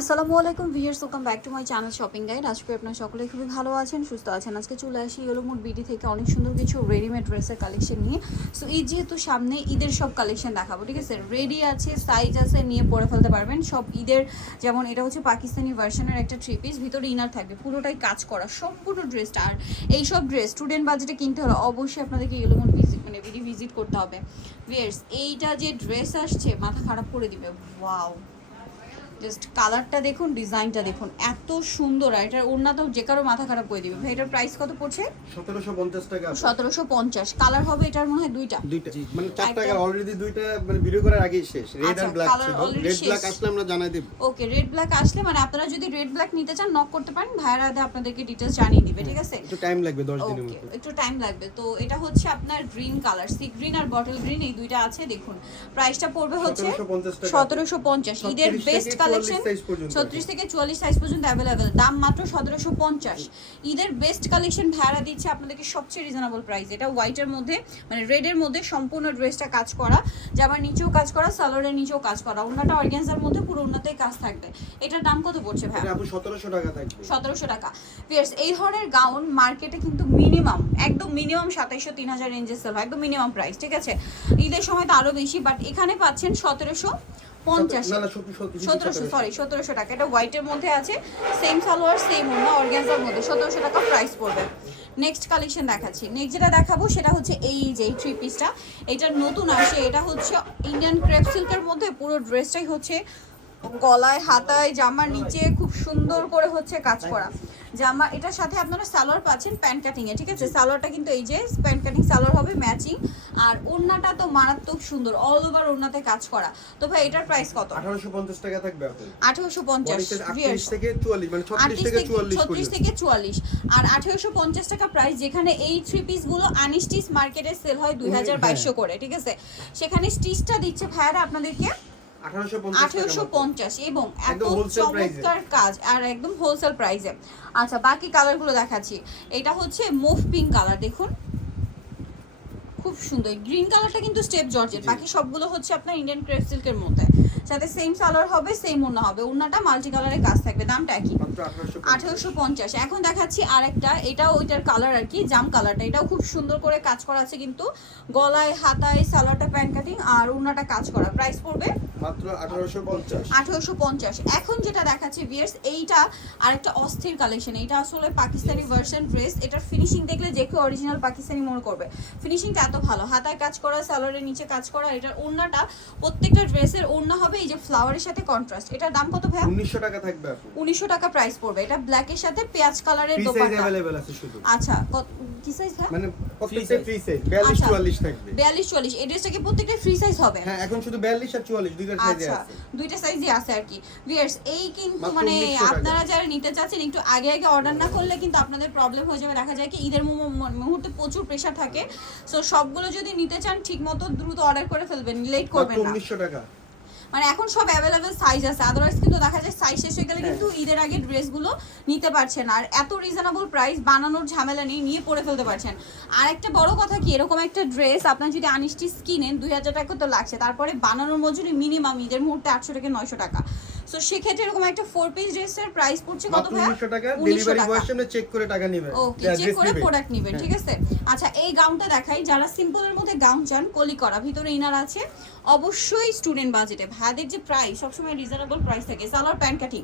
আসসালামু আলাইকুম viewers welcome back to my channel shopping guide. আজকে আপনার সকলে খুবই ভালো আছেন, সুস্থ আছেন। আজকে চলে আসি ইয়েলোমুড বিডি থেকে অনেক সুন্দর কিছু রেডিমেড ড্রেসের কালেকশন নিয়ে। সো এই যেহেতু সামনে ঈদের সব কালেকশন দেখাবো, ঠিক আছে? রেডি আছে সাইজ আছে, নিয়ে পরে ফেলতে পারবেন। সব ঈদের যেমন এটা হচ্ছে পাকিস্তানি ভার্সনের একটা থ্রি পিস ভিতরে ইনার থাকবে। পুরোটাই কাজ করা, সম্পূর্ণ ড্রেসটা আর এই সব ড্রেস স্টুডেন্ট বাজেটে কিনতে হলে অবশ্যই আপনাদেরকে ইয়েলোমুড ভিজিট মানে বিডি ভিজিট করতে হবে। ভিয়ার্স এইটা যে ড্রেস আসছে, মাথা খারাপ করে দিবে। ওয়াও জাস্ট কালারটা দেখুন ডিজাইনটা দেখুন। এত সুন্দর আর এটা এটার ওড়নাটাও যে কারও মাথা খারাপ করে দিবে। ভাই এটার প্রাইস কত পড়ছে? সতেরোশো পঞ্চাশ টাকা সতেরোশো পঞ্চাশ। কালার হবে এটার মনে হয় দুইটা। দুইটা। মানে চার টাকা অলরেডি দুইটা মানে ভিডিও করার আগেই শেষ। রেড আর ব্ল্যাক ছিল। রেড ব্ল্যাক আসলে আমরা জানাই দেব। ওকে রেড ব্ল্যাক আসলে মানে আপনারা যদি রেড ব্ল্যাক নিতে চান নক করতে পারেন। ভাইয়ারা আদে আপনাদেরকে ডিটেলস জানিয়ে দিবে ঠিক আছে? একটু টাইম লাগবে দশ দিনের ওকে মতো একটু টাইম লাগবে। তো এটা হচ্ছে আপনার গ্রিন কালার সি গ্রিন আর বটল গ্রিন এই দুইটা আছে দেখুন। প্রাইসটা পড়বে হচ্ছে 1750 টাকা। সতেরোশো পঞ্চাশ। ঈদের 36 বেস্ট থেকে 44 কালেকশন ছত্রিশ থেকে চুয়াল্লিশ সাইজ পর্যন্ত অ্যাভেলেবেল দাম মাত্র সতেরোশো পঞ্চাশ। ঈদের বেস্ট কালেকশন ভাড়া দিচ্ছে আপনাদেরকে সবচেয়ে রিজনেবল প্রাইস এটা হোয়াইটের মধ্যে মানে রেডের মধ্যে সম্পূর্ণ ড্রেসটা কাজ করা। জামার নিচেও কাজ করা সালোয়ারের নিচেও কাজ করা। ওনাটা অর্গ্যানজার মধ্যে পুরো ওনাতেই কাজ থাকবে। এটার দাম কত পড়ছে ভাই? সতেরোশো টাকা থাকবে। সতেরোশো টাকা। পিয়ার্স এই ধরনের গাউন মার্কেটে কিন্তু মিনিমাম একদম মিনিমাম সাতাইশশো তিন হাজার রেঞ্জে সেল একদম মিনিমাম প্রাইস ঠিক আছে? ঈদের সময় তো আরও বেশি বাট এখানে পাচ্ছেন সতেরোশো সতেরোশো সরি সতেরোশো টাকা। এটা হোয়াইটের মধ্যে আছে সেম সালোয়ার সেম ওনা মধ্যে। সতেরোশো টাকা প্রাইস পড়বে। নেক্সট কালেকশন দেখাচ্ছি। নেক্সট যেটা দেখাবো সেটা হচ্ছে এই যে এই থ্রি পিসটা এটা নতুন আসে। এটা হচ্ছে ইন্ডিয়ান ক্রেপ সিল্কের মধ্যে। পুরো ড্রেসটাই হচ্ছে গলায় হাতায় জামার নিচে খুব সুন্দর করে হচ্ছে কাজ করা। জামা এটার সাথে আপনারা সালোয়ার পাচ্ছেন প্যান্ট কাটিং এ ঠিক আছে? সালোয়ারটা কিন্তু এই যে প্যান্ট কাটিং সালোয়ার হবে ম্যাচিং আর ওড়নাটা তো মারাত্মক সুন্দর অল ওভার ওড়নাতে কাজ করা। তো ভাই এটার প্রাইস কত? আঠারোশো পঞ্চাশ টাকা থাকবে আপু আঠারোশো পঞ্চাশ থেকে চুয়াল্লিশ মানে ছত্রিশ আটত্রিশ থেকে থেকে চুয়াল্লিশ ছত্রিশ পর্যন্ত। থেকে চুয়াল্লিশ। আর আঠেরোশো পঞ্চাশ টাকা প্রাইস যেখানে এই থ্রি পিসগুলো আনস্টিচ মার্কেটে সেল হয় দুই হাজার বাইশশো করে ঠিক আছে? সেখানে স্টিচটা দিচ্ছে ভাইয়ারা আপনাদেরকে আঠারোশো পঞ্চাশ আঠেরোশো পঞ্চাশ এবং এত। চমৎকার কাজ আর একদম হোলসেল প্রাইসে আচ্ছা বাকি কালারগুলো দেখাচ্ছি। এটা হচ্ছে মুভ পিঙ্ক কালার দেখুন। খুব সুন্দর। গ্রিন কালারটা কিন্তু স্টেপ জর্জের বাকি সবগুলো হচ্ছে আপনার ইন্ডিয়ান ক্রেপ সিল্কের মধ্যে। সাথে সেম সালোয়ার হবে সেম ওড়না হবে। ওড়নাটা মাল্টি কালারের কাজ থাকবে দামটা একই। আঠারোশো পঞ্চাশ। এখন দেখাচ্ছি আরেকটা এটাও ওইটার কালার আর কি জাম কালারটা এটাও খুব সুন্দর করে কাজ করা আছে কিন্তু গলায় হাতায় সালোয়ারটা প্যান্ট কাটিং আর উনাটা কাজ করা। প্রাইস পড়বে মাত্র আঠারোশো পঞ্চাশ। এখন যেটা দেখাচ্ছে ভিয়ার্স এইটা আরেকটা অস্থির কালেকশন এইটা আসলে পাকিস্তানি ভার্সন ড্রেস এটার ফিনিশিং দেখলে যে কেউ অরিজিনাল পাকিস্তানি মনে করবে। ফিনিশিংটা এত ভালো। হাতায় কাজ করা সালোয়ারের নিচে কাজ করা এটার ওড়নাটা প্রত্যেকটা ড্রেসের ওড়না হবে এই যে ফ্লাওয়ারের সাথে কন্ট্রাস্ট এটার দাম কত ভাইয়া? উনিশশো টাকা থাকবে আপু উনিশশো টাকা প্রাইস পড়বে। এটা ব্ল্যাকের সাথে পেঁয়াজ কালারের ফ্রি সাইজ দোপাট্টা। আছে শুধু। আচ্ছা কি সাইজ ভাই মানে প্রত্যেকটা ফ্রি সাইজ বিয়াল্লিশ আচ্ছা। চুয়াল্লিশ থাকবে। বিয়াল্লিশ চল্লিশ এই ড্রেসটা কি প্রত্যেকটা ফ্রি সাইজ হবে? হ্যাঁ এখন শুধু বিয়াল্লিশ আর চুয়াল্লিশ দুইটার সাইজে আচ্ছা আছে। দুইটা সাইজই আছে আর কি। ভিয়ার্স এই কিন্তু মানে আপনারা যারা নিতে চাচ্ছেন একটু আগে আগে অর্ডার না করলে কিন্তু আপনাদের প্রবলেম হয়ে যাবে। দেখা যায় কি ঈদের মুহূর্তে প্রচুর প্রেসার থাকে। সো সবগুলো যদি নিতে চান ঠিক মতো দ্রুত অর্ডার করে ফেলবেন লেট করবেন না। উনিশশো টাকা। মানে এখন সব অ্যাভেলেবেল সাইজ আছে। আদারওয়াইজ কিন্তু দেখা যায় সাইজ শেষ হয়ে গেলে কিন্তু ঈদের আগে ড্রেসগুলো নিতে পারছেন আর এত রিজনেবল প্রাইস বানানোর ঝামেলা নেই নিয়ে পরে ফেলতে পারছেন। আর একটা বড় কথা কি এরকম একটা ড্রেস আপনার যদি আনিস্টিস কিনেন দুই হাজার টাকা তো লাগছে। তারপরে বানানোর মজুরি মিনিমাম ঈদের মুহূর্তে আটশো থেকে নয়শো টাকা। সো সেক্ষেত্রে এরকম একটা ফোর পিস ড্রেসের প্রাইস পড়ছে কত ভাইয়া? টাকা ডেলিভারি বয়ের সামনে চেক করে টাকা নেবে। ওকে চেক করে প্রোডাক্ট নেবেন হ্যাঁ। ঠিক আছে? আচ্ছা এই গাউনটা দেখাই যারা সিম্পলের মধ্যে গাউন চান কলি করা ভিতরে ইনার আছে অবশ্যই স্টুডেন্ট বাজেটে ভাইদের যে প্রাইস সবসময় রিজনেবল প্রাইস থাকে সালোয়ার প্যান্ট কাটিং।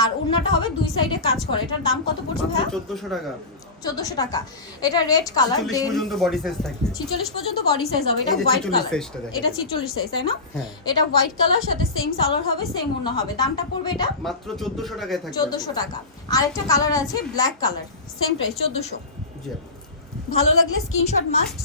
আর ওড়নাটা হবে দুই সাইডে কাজ করে। এটার দাম কত পড়ছে ভাইয়া? চোদ্দশো টাকা। চোদ্দশো টাকা। এটা রেড কালার পর্যন্ত বডি সাইজ থাকবে। ছিচল্লিশ পর্যন্ত বডি সাইজ হবে। এটা হোয়াইট কালার। এটা ছিচল্লিশ সাইজ তাই না? হ্যাঁ। এটা হোয়াইট কালার সাথে সেম সালোয়ার হবে সেম ওড়না হবে। দামটা পড়বে এটা? মাত্র 1400 টাকায় থাকবে। চোদ্দোশো টাকা। আরেকটা কালার আছে ব্ল্যাক কালার সেম প্রাইস চোদ্দোশো। জি আপু। ভালো লাগলে স্ক্রিনশট মাস্ট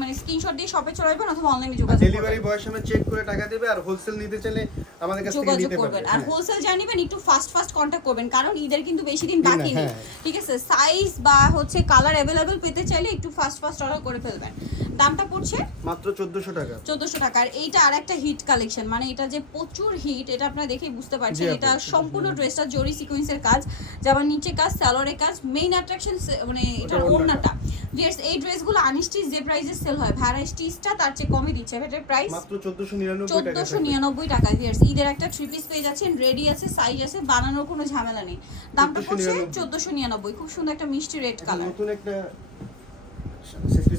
মানে স্ক্রিনশট দিয়ে শপে চলে আসবেন অথবা অনলাইনে যোগাযোগ ডেলিভারি বয়ের সামনে চেক করে টাকা দেবে আর হোলসেল নিতে চাইলে আমাদের কাছ যোগাযোগ নিতে করবেন। আর হ্যাঁ। হোলসেল জানিবেন একটু ফাস্ট ফাস্ট কন্ট্যাক্ট করবেন কারণ ঈদের কিন্তু বেশি দিন বাকি নেই। হ্যাঁ। ঠিক আছে? সাইজ বা হচ্ছে কালার অ্যাভেলেবেল পেতে চাইলে একটু ফাস্ট ফাস্ট অর্ডার করে ফেলবেন। দামটা পড়ছে? মাত্র চোদ্দশো টাকা। চোদ্দশো টাকা। আর এইটা আর একটা হিট কালেকশন মানে এটা যে প্রচুর হিট এটা আপনারা দেখেই বুঝতে পারছেন। এটা সম্পূর্ণ ড্রেসটা জরি সিকোয়েন্সের কাজ যেমন নিচে কাজ স্যালোয়ারের কাজ মেইন অ্যাট্রাকশন মানে এটার ওটার ওড়নাটা। ভিয়ার্স এই ড্রেসগুলো আনস্টিচ যে প্রাইসে সেল হয়। ভাড়া স্টিচটা তার চেয়ে কমই দিচ্ছে। এটার প্রাইস মাত্র 1499 টাকা ভিয়ার্স ঈদের একটা থ্রি পিস পেয়ে যাচ্ছেন রেডি আছে সাইজ আছে বানানোর কোনো ঝামেলা নেই। দামটা পড়ছে 1499 চোদ্দশো নিরানব্বই। খুব সুন্দর একটা মিষ্টি রেড কালার নতুন একটা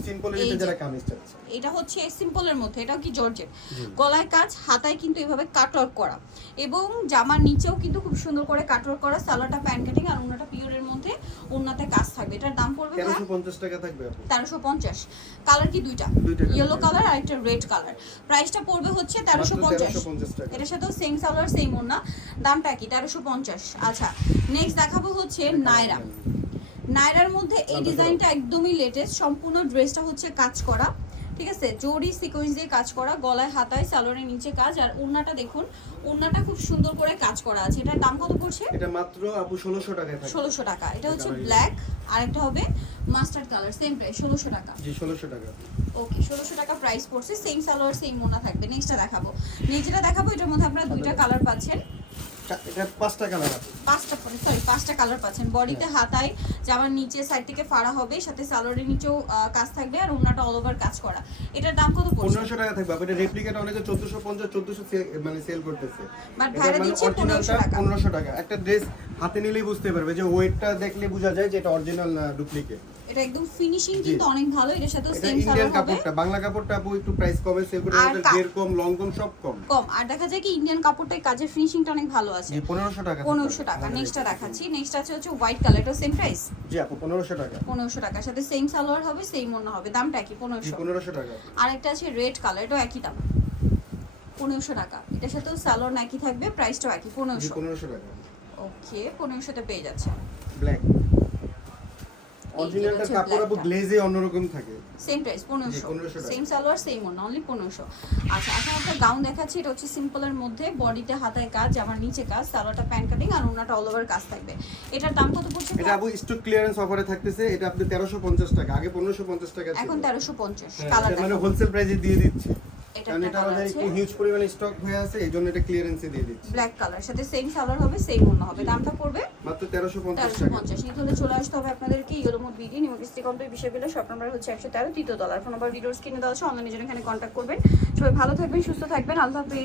সিম্পলের ভিতরে যারা কামিজ চাচ্ছে এটা হচ্ছে সিম্পলের মধ্যে এটাও কি জর্জেট? গলায় কাজ হাতায় কিন্তু এভাবে কাটওয়ার্ক করা। এবং জামার নিচেও কিন্তু খুব সুন্দর করে কাটওয়ার্ক করা সালোয়ারটা প্যান্ট কাটিং আর ওনাটা পিওরের মধ্যে ওনাতে কাজ থাকবে। এটার দাম পড়বে ভাই 1350 টাকা থাকবে আপু। তেরোশো পঞ্চাশ। কালার কি দুইটা? ইয়েলো কালার আর একটা রেড কালার প্রাইসটা পড়বে হচ্ছে তেরোশো পঞ্চাশ। 1350 টাকা। এটার সাথেও সেম সালোয়ার সেম ওনা দামটা কি? তেরোশো পঞ্চাশ। আচ্ছা নেক্সট দেখাবো হচ্ছে নায়রা নায়রার মধ্যে এই ডিজাইনটা একদমই লেটেস্ট সম্পূর্ণ ড্রেসটা হচ্ছে কাজ করা ঠিক আছে? জরি সিকোয়েন্স দিয়ে কাজ করা গলায় হাতায় সালোয়ারের নিচে কাজ আর ওড়নাটা দেখুন ওড়নাটা খুব সুন্দর করে কাজ করা আছে। এটার দাম কত পড়ছে? এটা মাত্র আপু 1600 টাকায় থাকবে ষোলোশো টাকা। এটা হচ্ছে ব্ল্যাক আর একটা হবে মাস্টার্ড কালার সেম প্রাইস ষোলোশো টাকা। জি 1600 টাকা। ওকে ষোলোশো টাকা প্রাইস পড়ছে সেম সালোয়ার সেম মোনা থাকবে। নেক্সটটা দেখাবো। নেক্সটটা দেখাবো এটার মধ্যে আপনারা দুইটা কালার পাচ্ছেন। এটা পাঁচটা কালার আছে। পাঁচটা সরি পাঁচটা কালার পাচ্ছেন। বডিতে হাতায় জামার নিচে সাইড থেকে ফাড়া হবে সাথে সালোয়ারের নিচেও কাজ থাকবে আর ওনাটা অল ওভার কাজ করা। এটার দাম কত পড়ছে? 1500 টাকা থাকবে এটা রেপ্লিকেট অনেকে 1450 1400 মানে সেল করতেছে। এটা ভাড়া মানে দিচ্ছে 1500 টাকা। 1500 টাকা। একটা ড্রেস হাতে নিলেই বুঝতে পারবে যে ওয়েটটা দেখলে বোঝা যায় যে এটা অরিজিনাল না ডুপ্লিকেট এটা একদম ফিনিশিং। কিন্তু অনেক ভালো এটার সাথে সেম হবে। কাপড়টা বাংলা কাপড়টা আপু একটু প্রাইস কমে সেল করে আর ওদের কম লং কম সব কম। কম। আর দেখা যায় কি ইন্ডিয়ান কাপড়টাই কাজের ফিনিশিংটা অনেক ভালো আছে। 1500 টাকা। পনেরোশো টাকা। নেক্সটটা দেখাচ্ছি। নেক্সট আছে হচ্ছে হোয়াইট কালারটা সেম প্রাইস জি আপু 1500 টাকা। পনেরোশো টাকার সাথে সেম সালোয়ার হবে সেম অন্য হবে। দামটা কি? জি পনেরোশো। 1500 টাকা। আরেকটা আছে রেড কালার এটাও একই দাম। পনেরোশো টাকা। এটার সাথেও সালোয়ার একই থাকবে প্রাইসটাও একই। জি পনেরোশো। 1500 টাকা। ওকে পনেরোশোতে পেয়ে যাচ্ছে। ব্ল্যাক অরিজিনালটা কাপড় আপু গ্লেজে অন্যরকম থাকে। সেম প্রাইস পনেরোশো। 1500 সেম সালোয়ার সেম অন্য অনলি পনেরোশো। আচ্ছা এখন একটা গাউন দেখাচ্ছি এটা হচ্ছে সিম্পলের মধ্যে বডিতে হাতায় কাজ আমার নিচে কাজ সালোয়ারটা প্যান্ট কাটিং আর ওনাটা অল ওভার কাজ থাকবে। এটার দাম কত পড়ছে এটা আপু স্টক ক্লিয়ারেন্স অফারে থাকতেছে এটা আপনি 1350 টাকা আগে 1550 টাকা ছিল। এখন তেরোশো পঞ্চাশ হ্যাঁ, কালার মানে হোলসেল প্রাইসে দিয়ে দিচ্ছি। এটা কারণ এটা আমাদের একটু হিউজ পরিমাণে স্টক হয়ে আছে এজন্য এটা ক্লিয়ারেন্সে দিয়ে দিচ্ছি। ব্ল্যাক কালার সাথে সেম সালোয়ার হবে সেম ওন্না হবে। দামটা পড়বে মাত্র 1350 টাকা। 1350 নিতে হলে চলে আসতে হবে আপনাদেরকে ইয়েলোমোড বিডি নিমকিস্তি কমপ্লিট বিষয় বিলে। শপ নাম্বার হচ্ছে একশো তেরো তৃতীয় তলার। ফোন নাম্বার ভিডিওস কিনে দেওয়া আছে। অনলাইনে জন্য এখানে কন্ট্যাক্ট করবেন। সবাই ভালো থাকবেন সুস্থ থাকবেন। আল্লাহ হাফিজ।